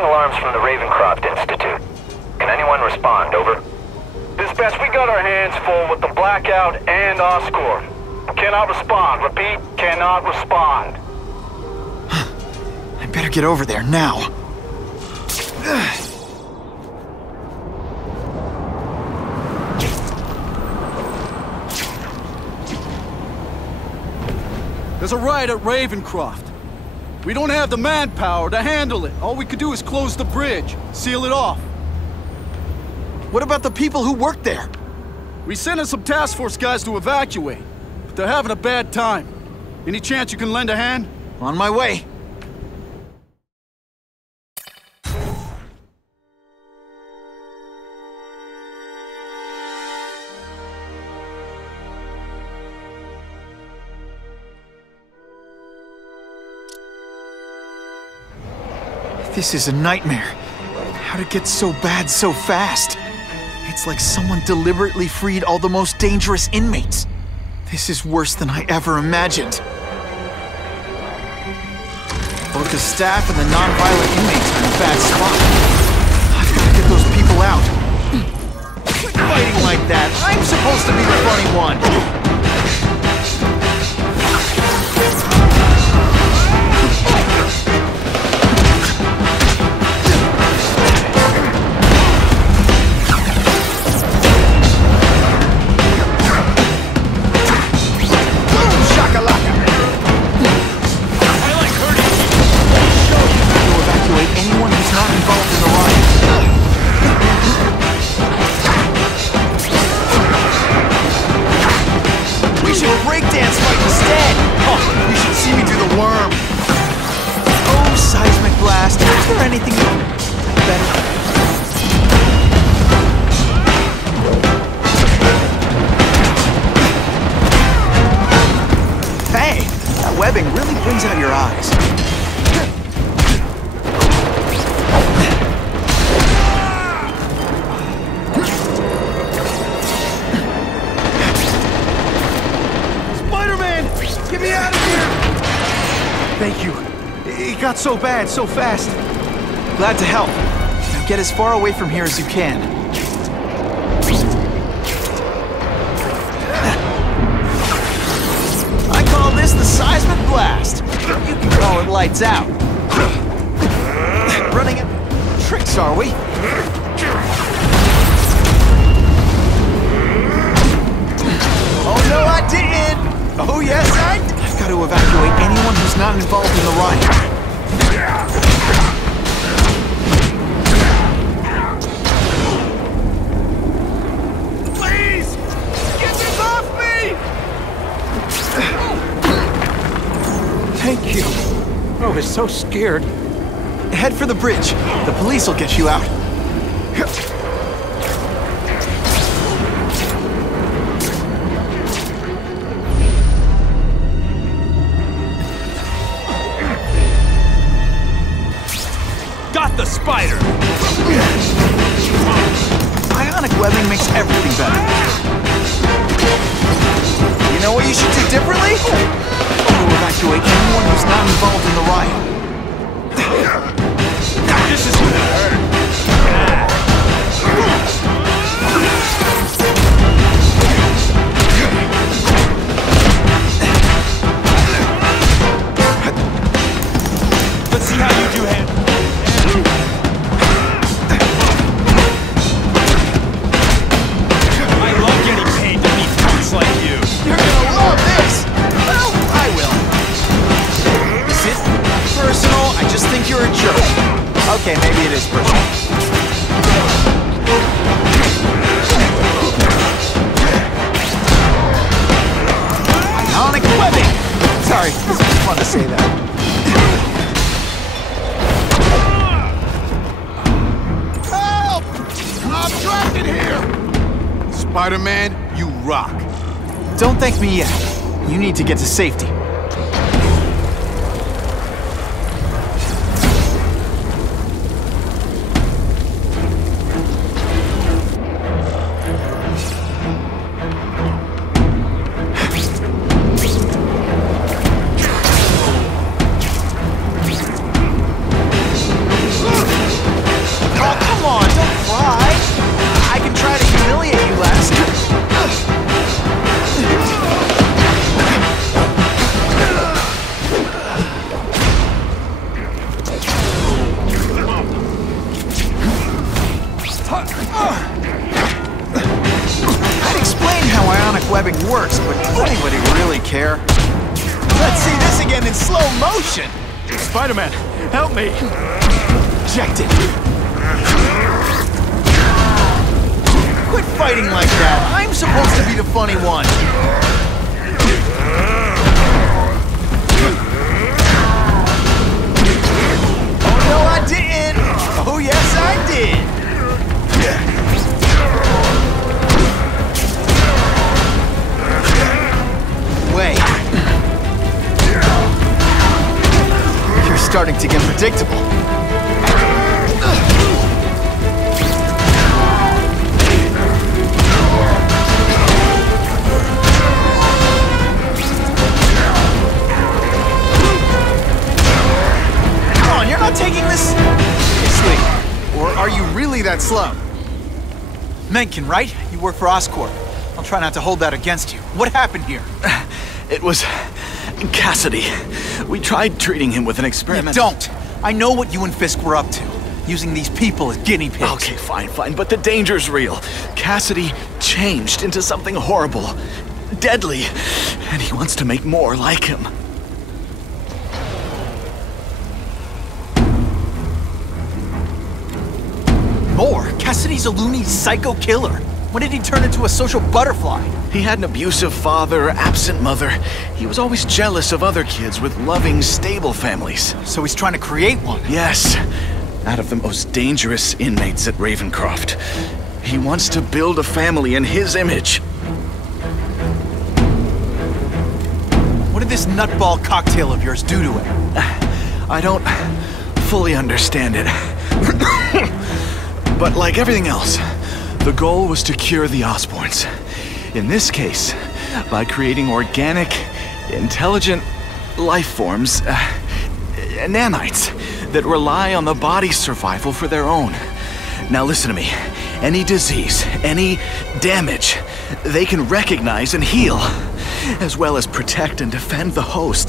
getting alarms from the Ravencroft Institute. Can anyone respond? Over. Dispatch, we got our hands full with the blackout and Oscorp. Cannot respond. Repeat, cannot respond. I better get over there now. There's a riot at Ravencroft. We don't have the manpower to handle it. All we could do is close the bridge, seal it off. What about the people who work there? We sent in some task force guys to evacuate, but they're having a bad time. Any chance you can lend a hand? On my way. This is a nightmare. How'd it get so bad so fast? It's like someone deliberately freed all the most dangerous inmates. This is worse than I ever imagined. Both the staff and the non-violent inmates are in a bad spot. I've got to get those people out. Quit fighting like that. I'm supposed to be the funny one. So bad, so fast. Glad to help. Now get as far away from here as you can. I call this the seismic blast. You can call it lights out. Running at tricks, are we? Oh no, I didn't! Oh yes, I did! I've got to evacuate anyone who's not involved in the riot. Please! Get this off me! Thank you. I was so scared. Head for the bridge. The police will get you out. The spider! Ionic webbing makes everything better. You know what you should do differently? To evacuate anyone who's not involved in the riot. This is gonna hurt. Let's see how you do, Hen. Like you. You're gonna love this! Well, I will. Is it personal? I just think you're a jerk. Okay, maybe it is personal. Ionic webbing! Sorry, it's just fun to say that. Help! I'm trapped in here! Spider-Man, you rock. Don't thank me yet. You need to get to safety. webbing works, but does anybody really care? Let's see this again in slow motion! Spider-Man, help me! Ejected! Quit fighting like that! I'm supposed to be the funny one! Oh no, I didn't! Oh yes, I did! Wait. You're starting to get predictable. Come on, you're not taking this seriously. Or are you really that slow? Mencken, right? You work for Oscorp. I'll try not to hold that against you. What happened here? It was Cassidy. We tried treating him with an experiment. You don't! I know what you and Fisk were up to. Using these people as guinea pigs. Okay, fine, but the danger's real. Cassidy changed into something horrible, deadly, and he wants to make more like him. More? Cassidy's a loony psycho killer. When did he turn into a social butterfly? He had an abusive father, absent mother. He was always jealous of other kids with loving, stable families. So he's trying to create one? Yes. Out of the most dangerous inmates at Ravencroft. He wants to build a family in his image. What did this nutball cocktail of yours do to him? I don't fully understand it. But like everything else, the goal was to cure the Osborns. In this case, by creating organic, intelligent life forms, nanites, that rely on the body's survival for their own. Now listen to me. Any disease, any damage, they can recognize and heal, as well as protect and defend the host.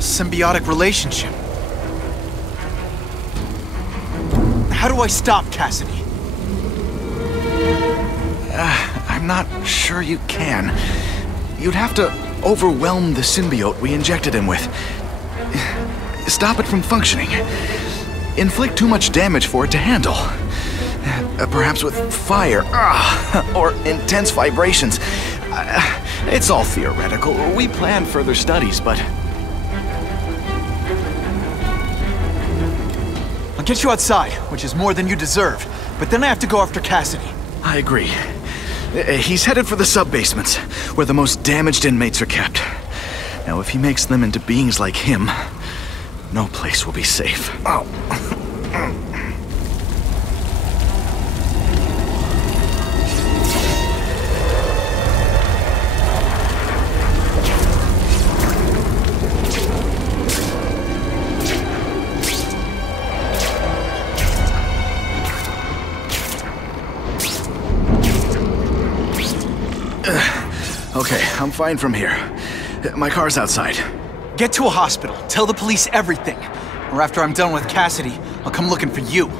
Symbiotic relationship. How do I stop Cassidy? I'm not sure you can. You'd have to overwhelm the symbiote we injected him with. Stop it from functioning. Inflict too much damage for it to handle. Perhaps with fire, or intense vibrations. It's all theoretical. We plan further studies, but... I'll get you outside, which is more than you deserve. But then I have to go after Cassidy. I agree. He's headed for the sub-basements, where the most damaged inmates are kept. Now, if he makes them into beings like him, no place will be safe. Oh. Okay, I'm fine from here. My car's outside. Get to a hospital. Tell the police everything. Or after I'm done with Cassidy, I'll come looking for you.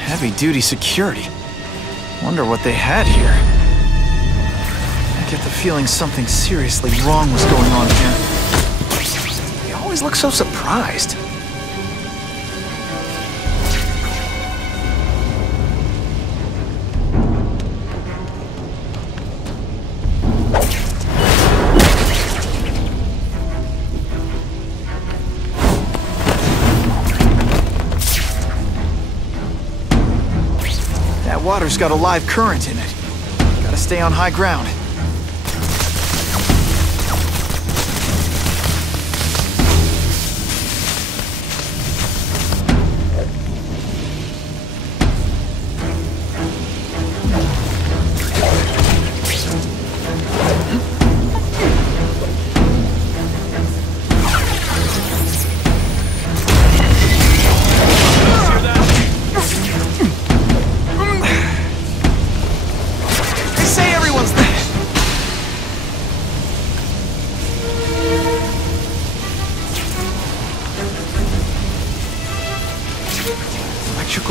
Heavy-duty security. Wonder what they had here. I get the feeling something seriously wrong was going on here. They always look so surprised. Water's got a live current in it. Gotta stay on high ground.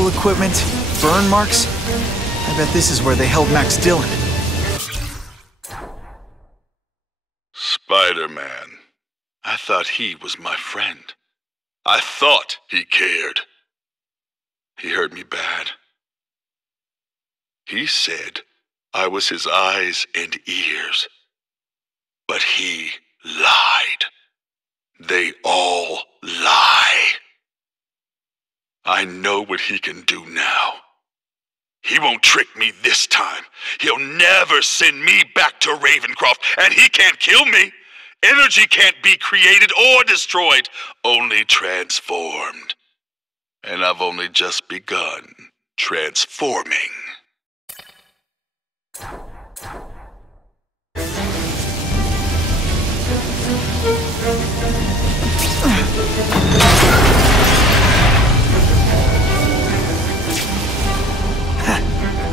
medical equipment, burn marks. I bet this is where they held Max Dillon. Spider-Man. I thought he was my friend. I thought he cared. He hurt me bad. He said I was his eyes and ears. But he lied. They all lie. I know what he can do now. He won't trick me this time. He'll never send me back to Ravencroft, and he can't kill me. Energy can't be created or destroyed, only transformed. And I've only just begun transforming.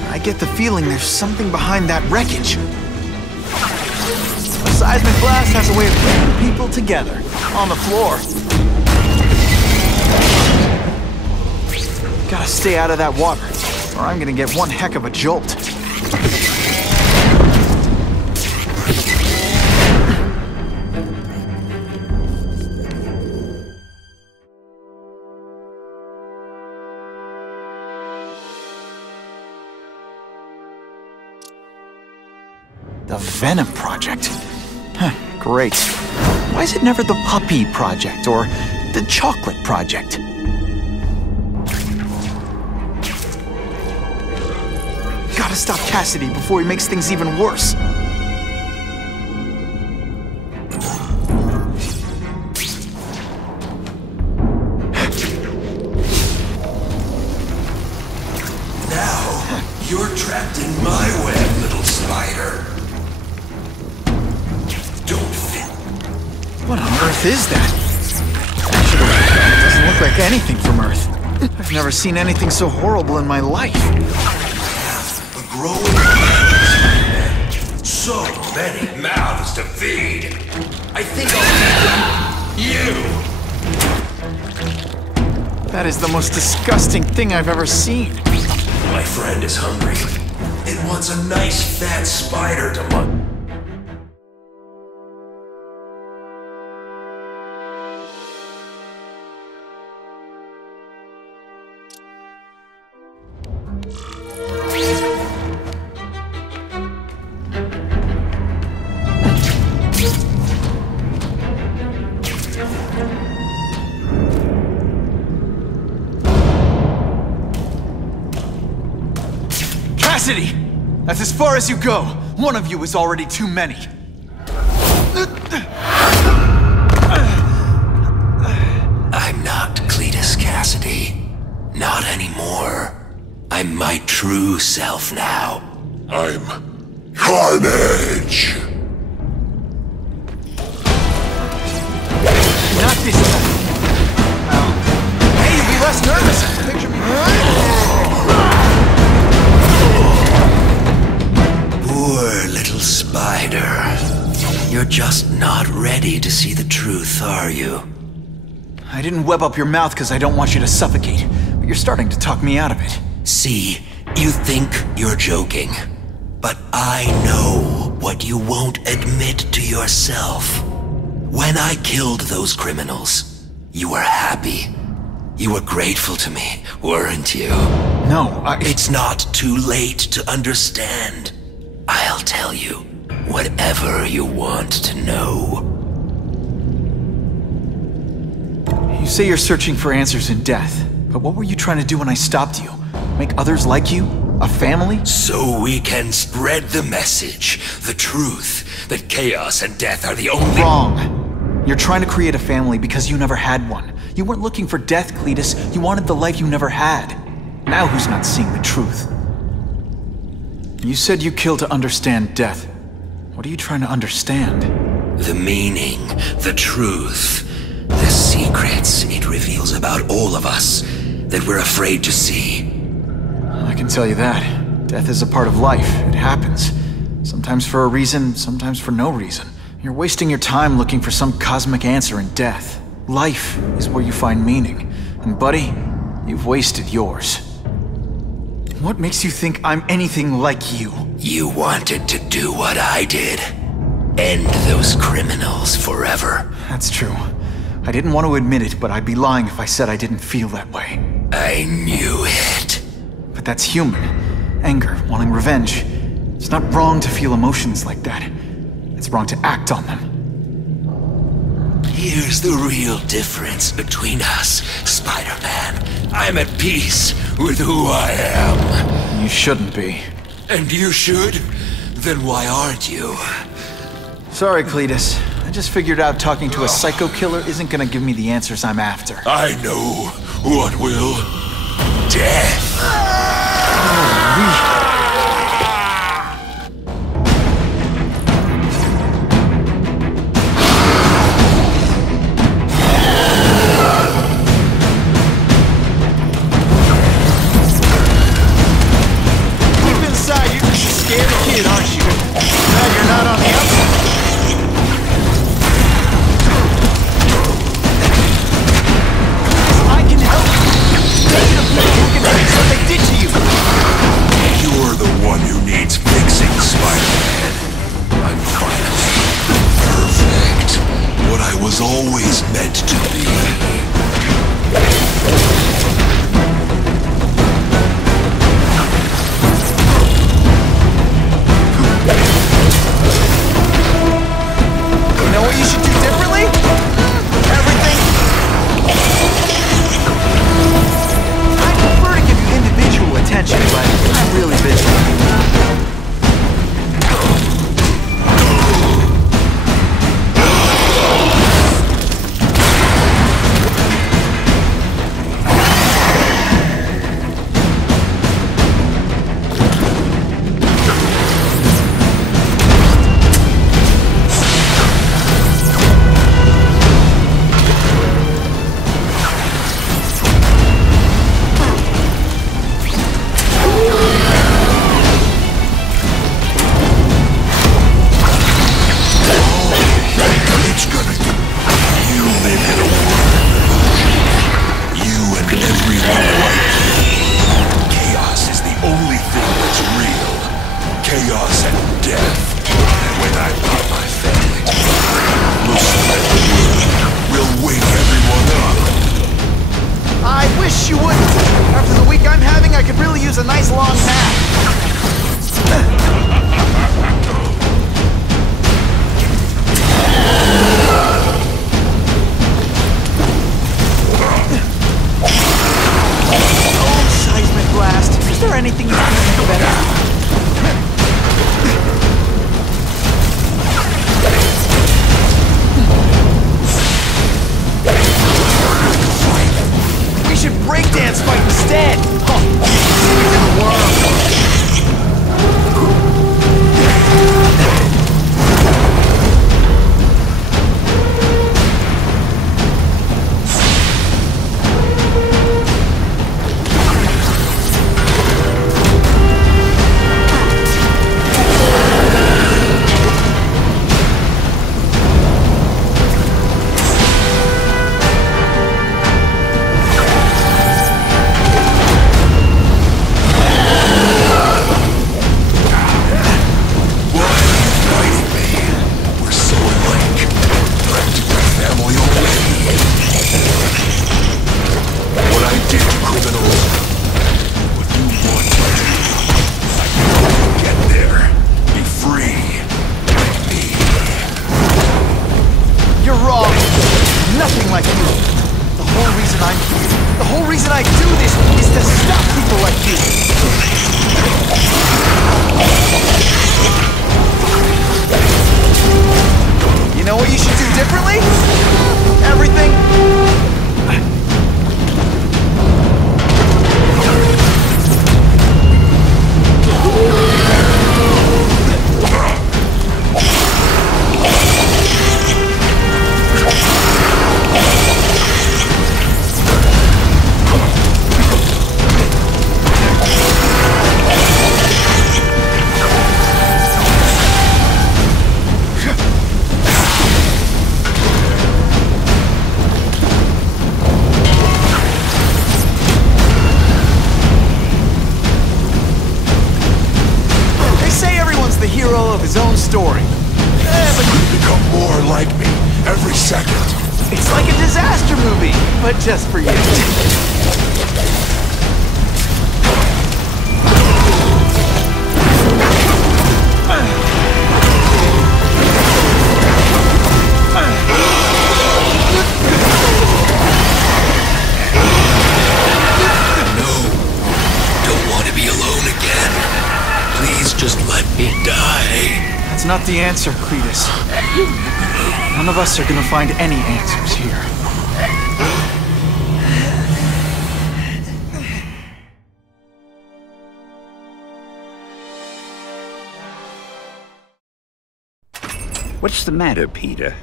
I get the feeling there's something behind that wreckage. A seismic blast has a way of bringing people together, on the floor. Gotta stay out of that water, or I'm gonna get one heck of a jolt. The Venom Project? Huh, great. Why is it never the Puppy Project or the Chocolate Project? Gotta stop Cassidy before he makes things even worse. Now, you're trapped in my web, little spider. Don't fit. What on earth is that? Actually, it doesn't look like anything from Earth. I've never seen anything so horrible in my life. A growing planet. So many mouths to feed. I think I'll feed you. That is the most disgusting thing I've ever seen. My friend is hungry. It wants a nice fat spider to munch. Cassidy! That's as far as you go. One of you is already too many. I'm not Cletus Cassidy. Not anymore. I'm my true self now. I'm Carnage! Not this time. Hey, you'll be less nervous. Picture me. Poor little spider. You're just not ready to see the truth, are you? I didn't web up your mouth because I don't want you to suffocate, but you're starting to talk me out of it. See, you think you're joking. But I know what you won't admit to yourself. When I killed those criminals, you were happy. You were grateful to me, weren't you? No, It's not too late to understand. I'll tell you whatever you want to know. You say you're searching for answers in death, but what were you trying to do when I stopped you? Make others like you? A family? So we can spread the message, the truth, that chaos and death are the only— Wrong. You're trying to create a family because you never had one. You weren't looking for death, Cletus. You wanted the life you never had. Now who's not seeing the truth? You said you kill to understand death. What are you trying to understand? The meaning, the truth, the secrets it reveals about all of us that we're afraid to see. I can tell you that. Death is a part of life. It happens. Sometimes for a reason, sometimes for no reason. You're wasting your time looking for some cosmic answer in death. Life is where you find meaning. And buddy, you've wasted yours. What makes you think I'm anything like you? You wanted to do what I did. End those criminals forever. That's true. I didn't want to admit it, but I'd be lying if I said I didn't feel that way. I knew it. But that's human. Anger, wanting revenge. It's not wrong to feel emotions like that. It's wrong to act on them. Here's the real difference between us, Spider-Man. I'm at peace with who I am. You shouldn't be. And you should? Then why aren't you? Sorry, Cletus. I just figured out talking to a psycho killer isn't gonna give me the answers I'm after. I know what will. Death. Deep inside, you're just a scared kid, aren't you? Glad you're not on the outside. I can help you. Take it up who can fix what they did to you. You're the one who needs fixing, Spider-Man. I'm finally perfect. What I was always meant to be. You know what you should do differently? Everything. I prefer to give you individual attention, but I'm really busy. Breakdance fight instead! Huh. hero of his own story. You become more like me every second. It's like a disaster movie, but just for you. Just let me die. That's not the answer, Cletus. None of us are gonna find any answers here. What's the matter, Peter?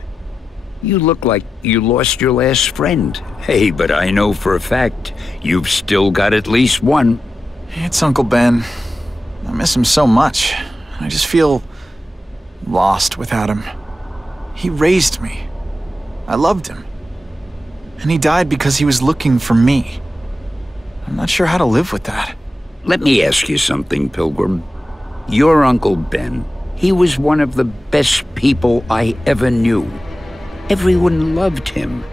You look like you lost your last friend. Hey, but I know for a fact you've still got at least one. It's Uncle Ben. I miss him so much. I just feel lost without him. He raised me. I loved him. And he died because he was looking for me. I'm not sure how to live with that. Let me ask you something, Pilgrim. Your Uncle Ben, he was one of the best people I ever knew. Everyone loved him.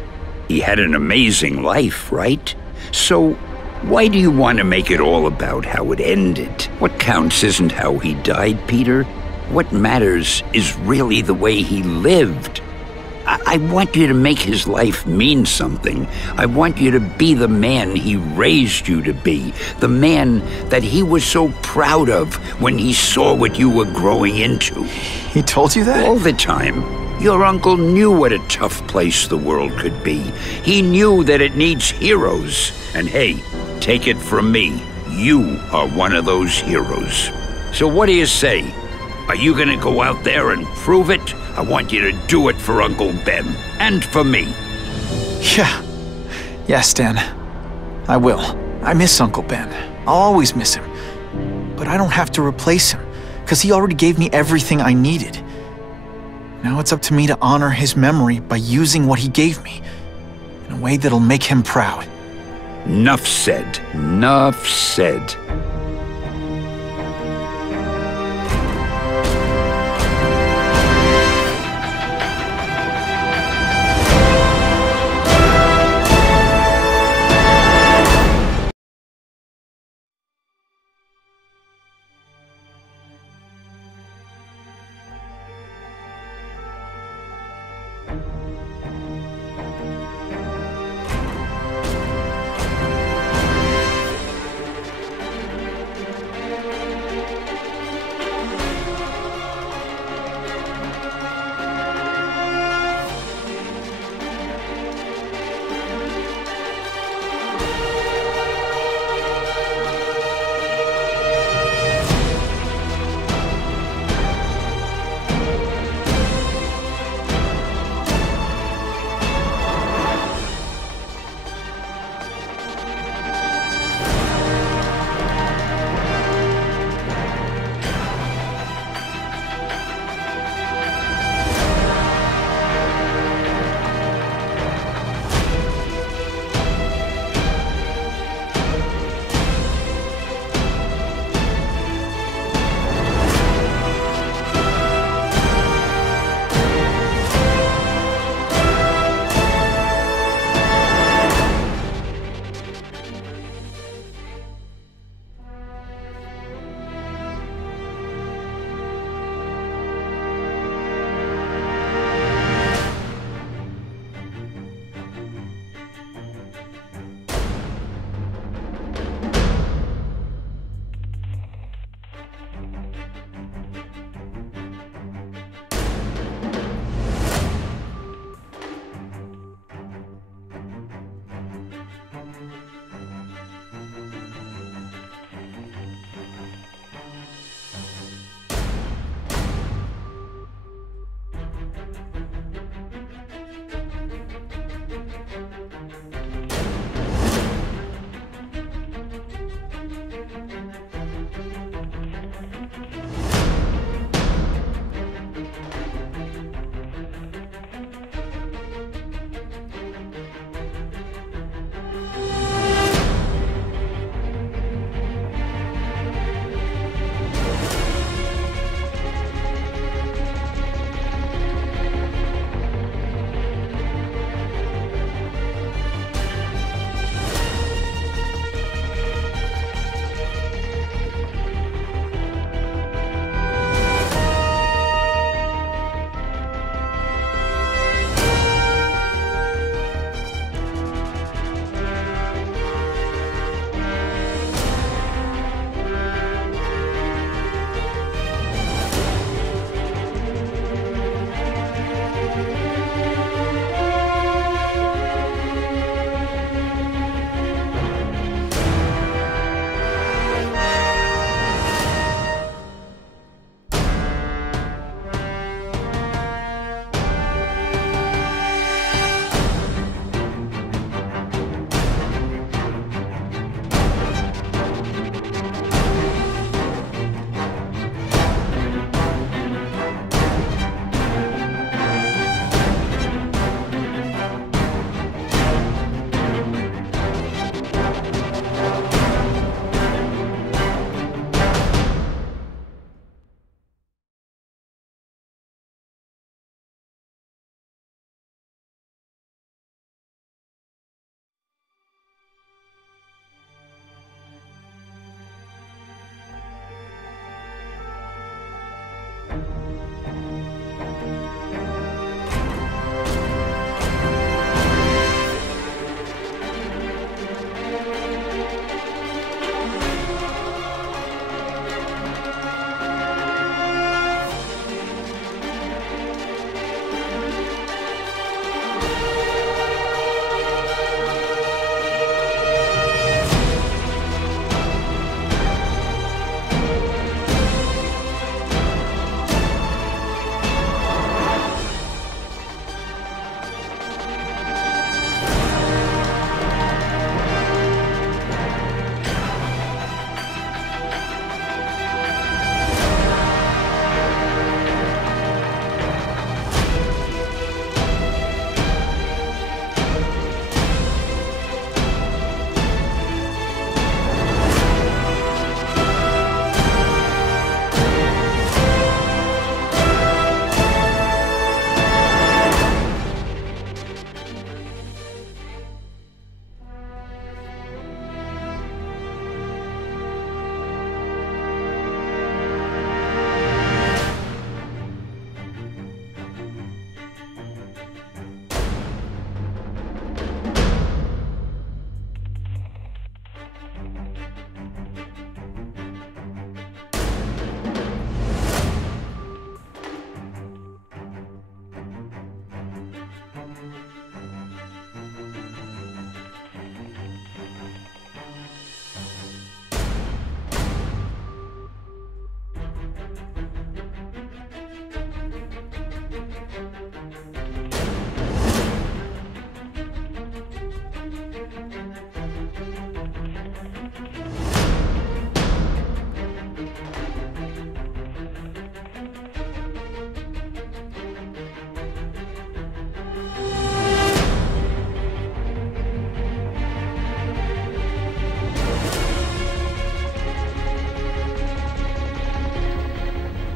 He had an amazing life, right? So, why do you want to make it all about how it ended? What counts isn't how he died, Peter. What matters is really the way he lived. I want you to make his life mean something. I want you to be the man he raised you to be. The man that he was so proud of when he saw what you were growing into. He told you that? All the time. Your uncle knew what a tough place the world could be. He knew that it needs heroes. And hey, take it from me, you are one of those heroes. So what do you say? Are you gonna go out there and prove it? I want you to do it for Uncle Ben, and for me. Yeah. Yes, Dan. I will. I miss Uncle Ben. I'll always miss him. But I don't have to replace him, because he already gave me everything I needed. Now it's up to me to honor his memory by using what he gave me, in a way that'll make him proud. Nuff said. Nuff said.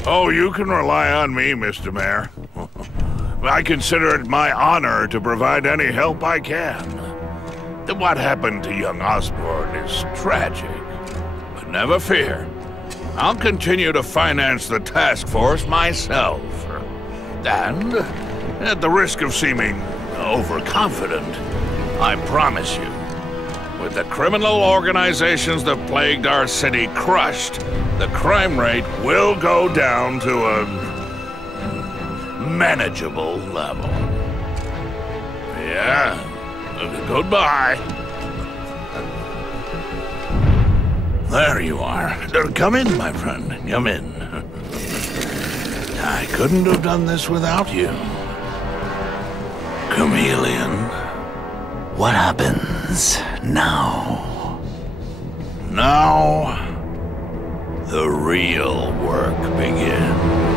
Oh, you can rely on me, Mr. Mayor. I consider it my honor to provide any help I can. What happened to young Osborn is tragic. But never fear. I'll continue to finance the task force myself. And, at the risk of seeming overconfident, I promise you, with the criminal organizations that plagued our city crushed, the crime rate will go down to a manageable level. Yeah, goodbye. There you are. Come in, my friend. Come in. I couldn't have done this without you. Chameleon. What happens now? Now, the real work begins.